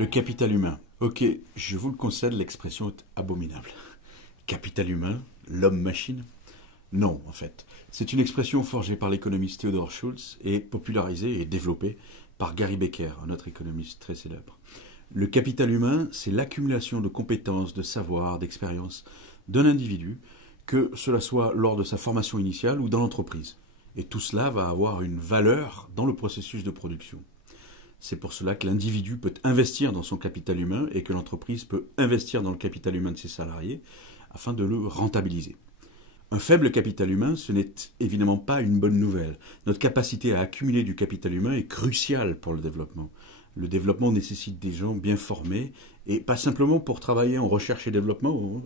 Le capital humain. Ok, je vous le concède, l'expression est abominable. Capital humain, l'homme-machine? Non, en fait. C'est une expression forgée par l'économiste Theodor Schultz et popularisée et développée par Gary Becker, un autre économiste très célèbre. Le capital humain, c'est l'accumulation de compétences, de savoirs, d'expériences d'un individu, que cela soit lors de sa formation initiale ou dans l'entreprise. Et tout cela va avoir une valeur dans le processus de production. C'est pour cela que l'individu peut investir dans son capital humain et que l'entreprise peut investir dans le capital humain de ses salariés afin de le rentabiliser. Un faible capital humain, ce n'est évidemment pas une bonne nouvelle. Notre capacité à accumuler du capital humain est cruciale pour le développement. Le développement nécessite des gens bien formés et pas simplement pour travailler en recherche et développement.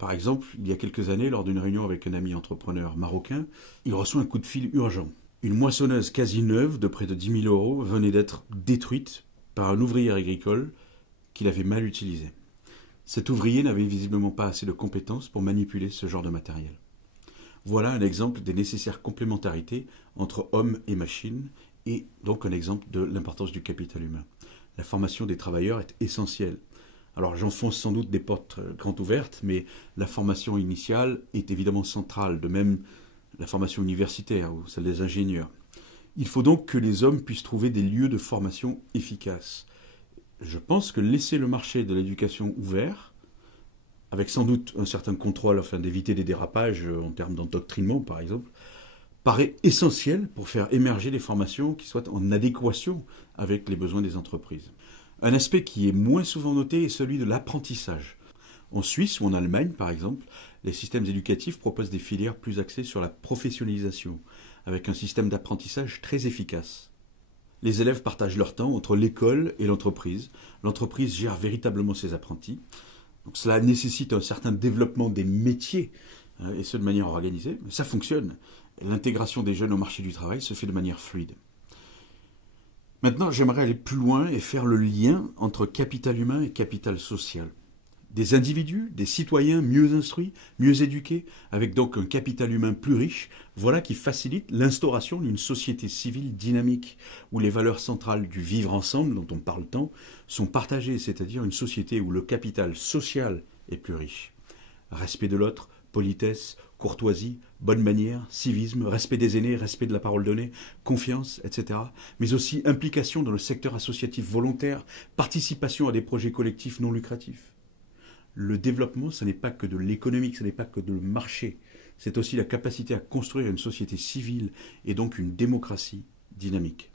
Par exemple, il y a quelques années, lors d'une réunion avec un ami entrepreneur marocain, il reçoit un coup de fil urgent. Une moissonneuse quasi neuve de près de 10 000 euros venait d'être détruite par un ouvrier agricole qu'il avait mal utilisé. Cet ouvrier n'avait visiblement pas assez de compétences pour manipuler ce genre de matériel. Voilà un exemple des nécessaires complémentarités entre hommes et machines, et donc un exemple de l'importance du capital humain. La formation des travailleurs est essentielle. Alors j'enfonce sans doute des portes grandes ouvertes, mais la formation initiale est évidemment centrale, de même la formation universitaire ou celle des ingénieurs. Il faut donc que les hommes puissent trouver des lieux de formation efficaces. Je pense que laisser le marché de l'éducation ouvert, avec sans doute un certain contrôle afin d'éviter des dérapages en termes d'endoctrinement par exemple, paraît essentiel pour faire émerger des formations qui soient en adéquation avec les besoins des entreprises. Un aspect qui est moins souvent noté est celui de l'apprentissage. En Suisse ou en Allemagne, par exemple, les systèmes éducatifs proposent des filières plus axées sur la professionnalisation, avec un système d'apprentissage très efficace. Les élèves partagent leur temps entre l'école et l'entreprise. L'entreprise gère véritablement ses apprentis. Donc cela nécessite un certain développement des métiers, et ce de manière organisée, mais ça fonctionne. L'intégration des jeunes au marché du travail se fait de manière fluide. Maintenant, j'aimerais aller plus loin et faire le lien entre capital humain et capital social. Des individus, des citoyens mieux instruits, mieux éduqués, avec donc un capital humain plus riche, voilà qui facilite l'instauration d'une société civile dynamique, où les valeurs centrales du vivre ensemble, dont on parle tant, sont partagées, c'est-à-dire une société où le capital social est plus riche. Respect de l'autre, politesse, courtoisie, bonne manière, civisme, respect des aînés, respect de la parole donnée, confiance, etc. Mais aussi implication dans le secteur associatif volontaire, participation à des projets collectifs non lucratifs. Le développement, ce n'est pas que de l'économique, ce n'est pas que de le marché. C'est aussi la capacité à construire une société civile et donc une démocratie dynamique.